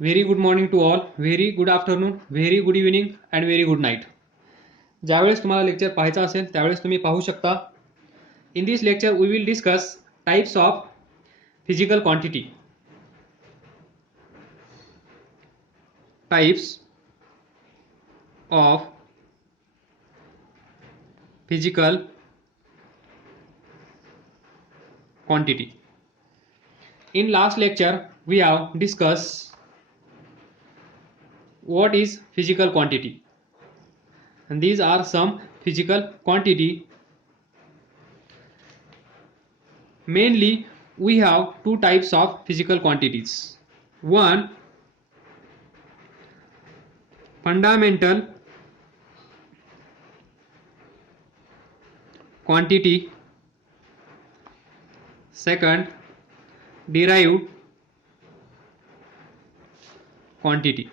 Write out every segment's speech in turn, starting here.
Very good morning to all, very good afternoon, very good evening and very good night. ज्यावेळेस तुम्हाला lecture पाहायचं असेल त्यावेळेस तुम्ही पाहू शकता. In this lecture we will discuss types of physical quantity. Types of physical quantity. In last lecture we have discussed what is physical quantity, and these are some physical quantity. Mainly we have two types of physical quantities. One, fundamental quantity. Second, derived quantity.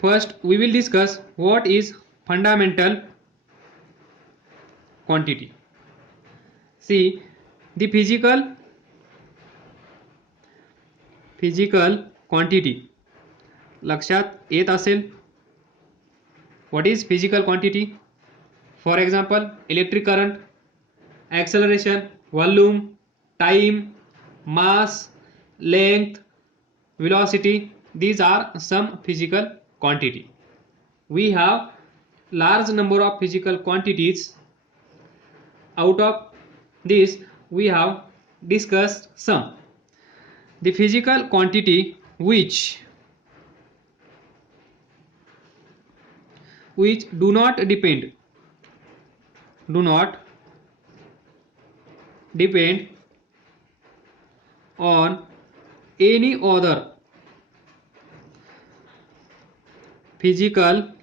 First we will discuss what is fundamental quantity. See, the physical quantity लक्षात येत असेल. What is physical quantity? For example, electric current, acceleration, volume, time, mass, length, velocity. These are some physical quantity. We have large number of physical quantities. Out of this we have discussed some. The physical quantity which do not depend on any other physical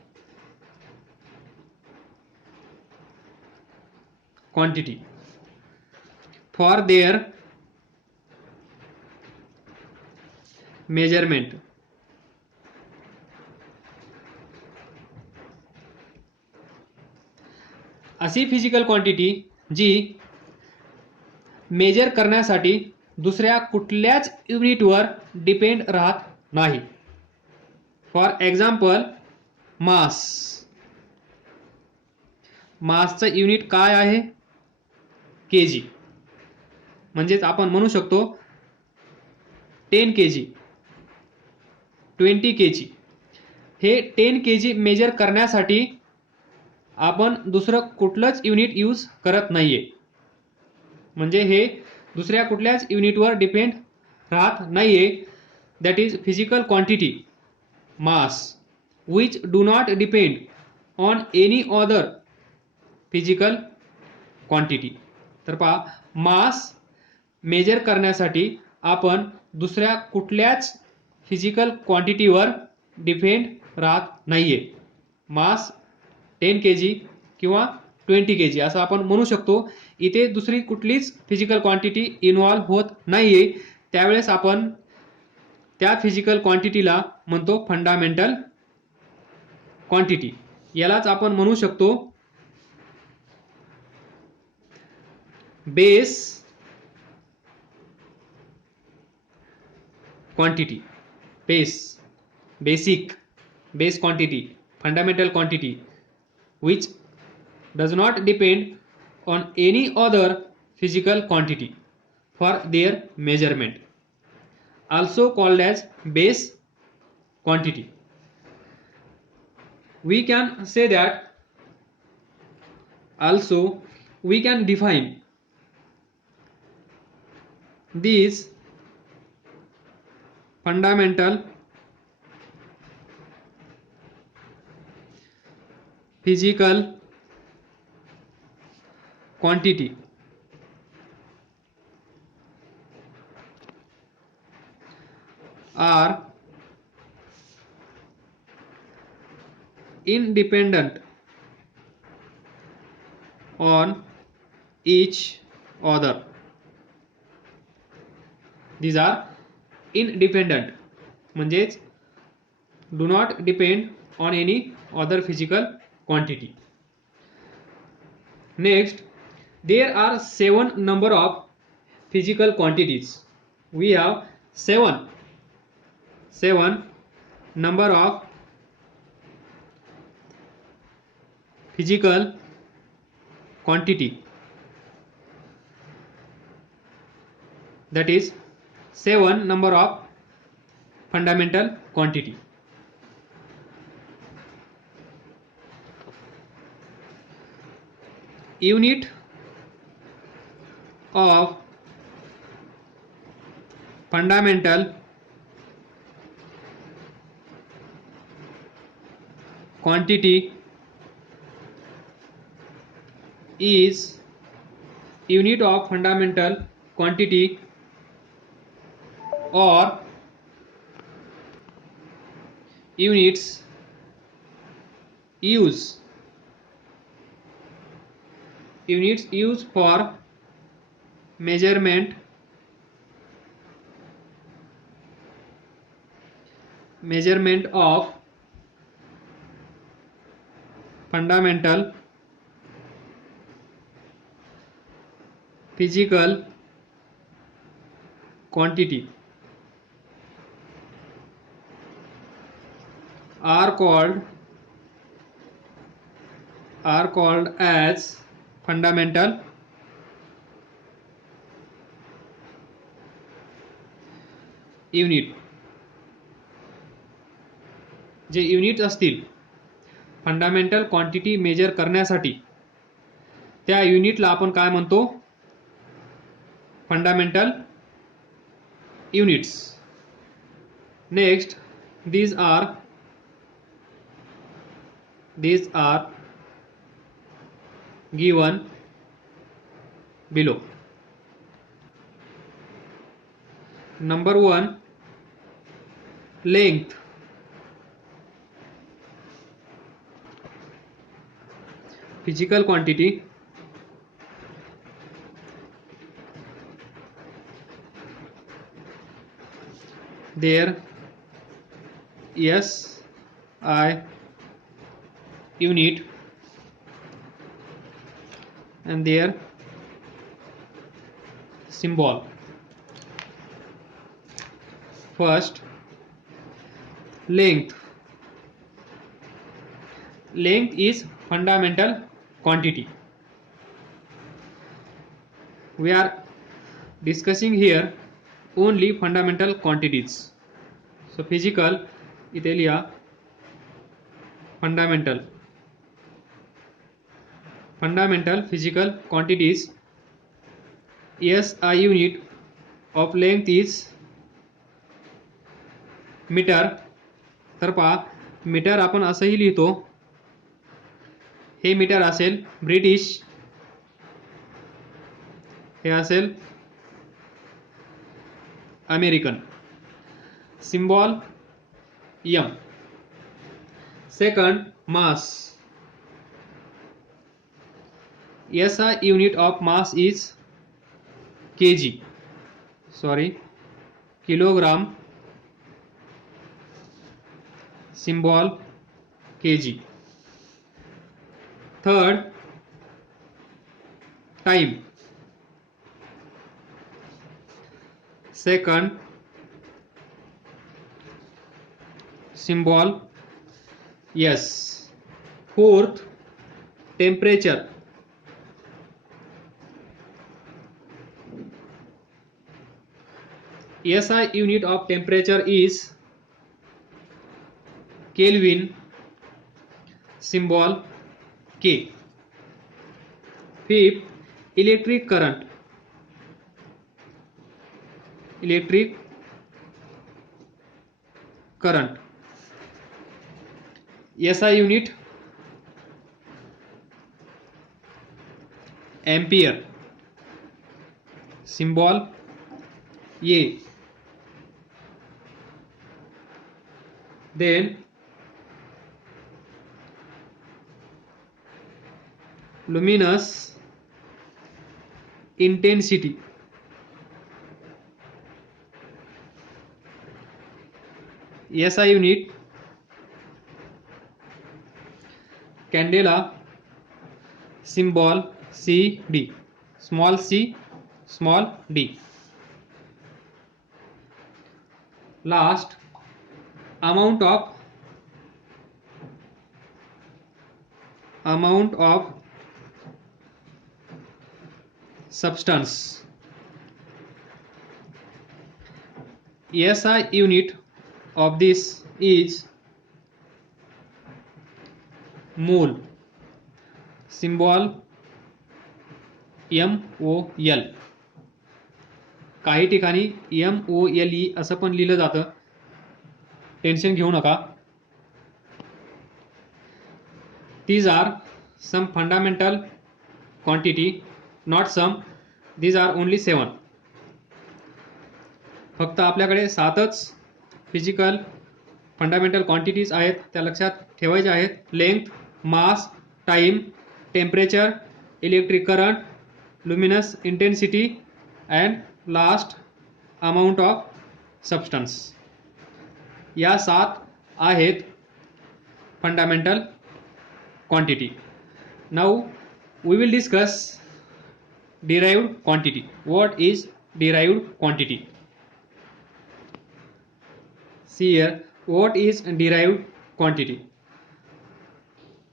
quantity for their measurement. अशी physical quantity जी measure करण्यासाठी दुसऱ्या कुठल्याच युनिटवर depend राहत नाही. For example, mass. मासचं unit काय आहे? केजी. म्हणजेच आपण म्हणू शकतो 10 केजी, 20 केजी. हे 10 केजी मेजर करण्यासाठी आपण दुसरं कुठलंच युनिट यूज करत नाहीये. म्हणजे हे दुसऱ्या कुठल्याच युनिटवर डिपेंड राहत नाहीये. That is physical quantity mass which do not depend on any other physical quantity. तर पहा, मास मेजर करण्यासाठी आपण दुसऱ्या कुठल्याच फिजिकल क्वांटिटीवर डिपेंड राहत नाहीये. मास 10 केजी किंवा 20 केजी असं आपण म्हणू शकतो. इथे दुसरी कुठलीच फिजिकल क्वांटिटी इन्व्हॉल्व होत नाहीये. त्यावेळेस आपण त्या फिजिकल क्वांटिटीला म्हणतो फंडामेंटल क्वांटिटी. यालाच आपण म्हणू शकतो base quantity. Base quantity, fundamental quantity which does not depend on any other physical quantity for their measurement, also called as base quantity. We can say that also we can define these fundamental physical quantity are independent on each other. These are independent म्हणजेच do not depend on any other physical quantity. Next, there are 7 number of physical quantities. We have seven number of physical quantity, that is 7 number of fundamental quantity. Unit of fundamental quantity is unit of fundamental quantity or units used for measurement of fundamental physical quantity are called as fundamental unit. J unit असतील fundamental quantity major करण्यासाठी त्या युनिटला आपण काय म्हणतो? Fundamental units. Next, these are given below. Number 1, length. Physical quantity their SI unit and their symbol. First, length. Length is fundamental quantity. We are discussing here only fundamental quantities. So physical इथे लिहा fundamental physical quantities. SI unit of length is metre. तर पहा metre आपण असंही लिहितो, हे metre असेल British, हे असेल American. Symbol M. Second, mass. SI unit of mass is kg, kilogram. Symbol kg. Third, time. Second, symbol S. Fourth, temperature. SI unit of temperature is Kelvin. Symbol K. Fifth, electric current. SI unit ampere. Symbol A. Then luminous intensity. SI unit candela. Symbol CD. Small c, small d. Last amount of substance. SI unit of this is mole. Symbol MOL. काही ठिकाणी MOLE असं पण लिहिलं जातं, tension घेऊ नका. These are some fundamental quantity, not some. These are only 7. फक्त आपल्याकडे 7च फिजिकल फंडामेंटल क्वांटिटीज आहेत, त्या लक्षात ठेवायच्या आहेत. Length, mass, time, temperature, electric current, luminous intensity and last amount of substance. या 7 आहेत fundamental quantity. Now we will discuss derived quantity. What is derived quantity? See here, what is derived quantity?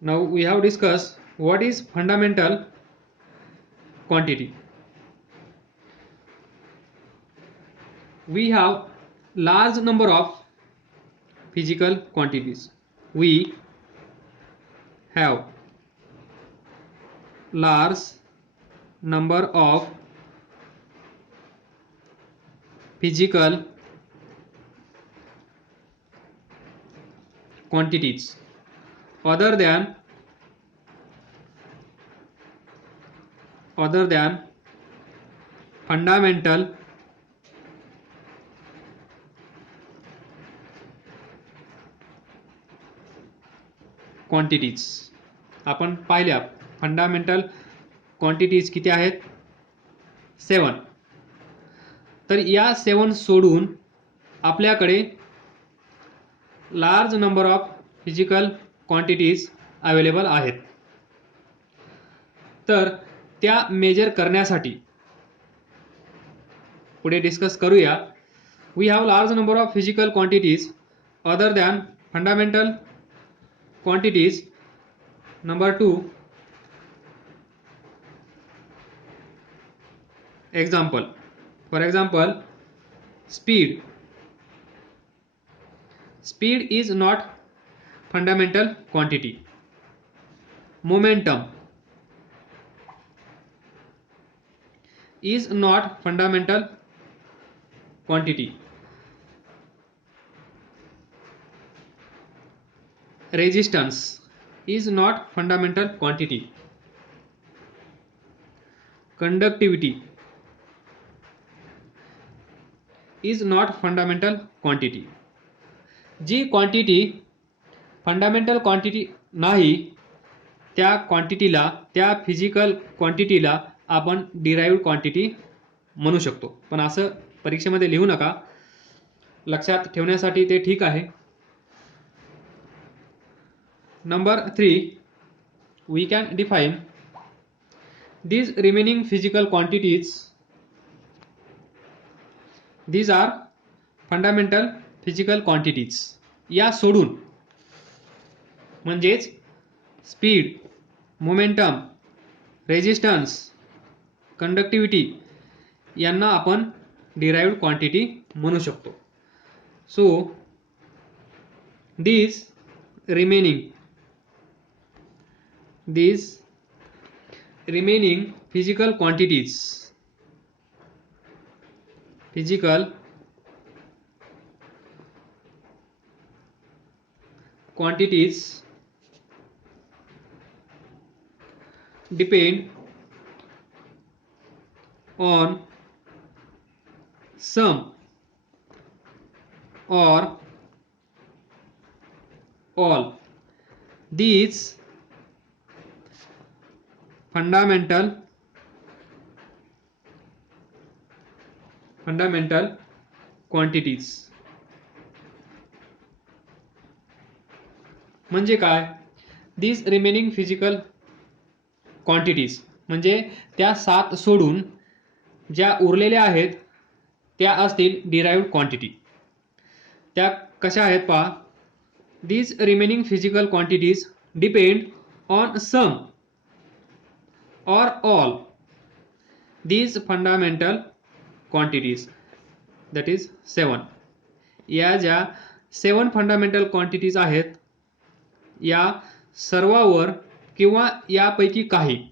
Now we have discussed what is fundamental quantity. We have large number of physical quantities. We have large number of physical quantities other than fundamental quantities. आपण पाहिल्या fundamental quantities किती आहेत? 7. तर या 7 सोडून आपल्याकडे large number of physical quantities available आहेत. तर त्या मेजर करण्यासाठी पुढे डिस्कस करूया. We have large number of physical quantities other than fundamental quantities. Number 2, example. For example, speed. Speed is not fundamental quantity. Momentum is not fundamental quantity. Resistance is not fundamental quantity. Conductivity is not fundamental quantity. जी quantity fundamental quantity नाही त्या क्वांटिटीला, त्या physical क्वांटिटीला आपण derived quantity म्हणू शकतो. पण असं परीक्षेमध्ये लिहू नका, लक्षात ठेवण्यासाठी ते ठीक आहे. Number 3, we can define these remaining physical quantities. These are fundamental physical quantities. या सोडून म्हणजेच स्पीड, मोमेंटम, रेजिस्टन्स, कंडक्टिव्हिटी यांना आपण डिराइव्ड क्वांटिटी म्हणू शकतो. सो these remaining physical quantities depend on some or all these fundamental quantities. म्हणजे काय? these remaining physical quantities म्हणजे त्या 7 सोडून ज्या उरलेल्या आहेत त्या असतील डिराइव्ड क्वांटिटी. त्या कशा आहेत पहा. These remaining physical quantities depend on some or all these fundamental quantities, that is 7. या ज्या 7 फंडामेंटल क्वांटिटीज आहेत या सर्वावर किंवा यापैकी काही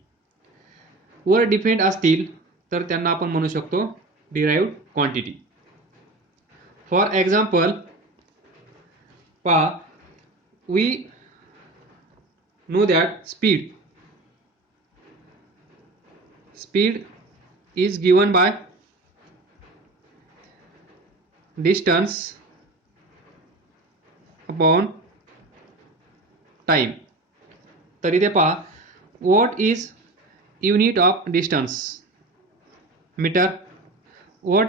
वर डिपेंड असतील तर त्यांना आपण म्हणू शकतो डिराइव्ड क्वांटिटी. फॉर एक्झाम्पल पहा, we know that speed is given by distance upon time. तर इथे पहा, what is unit of distance? Metre. what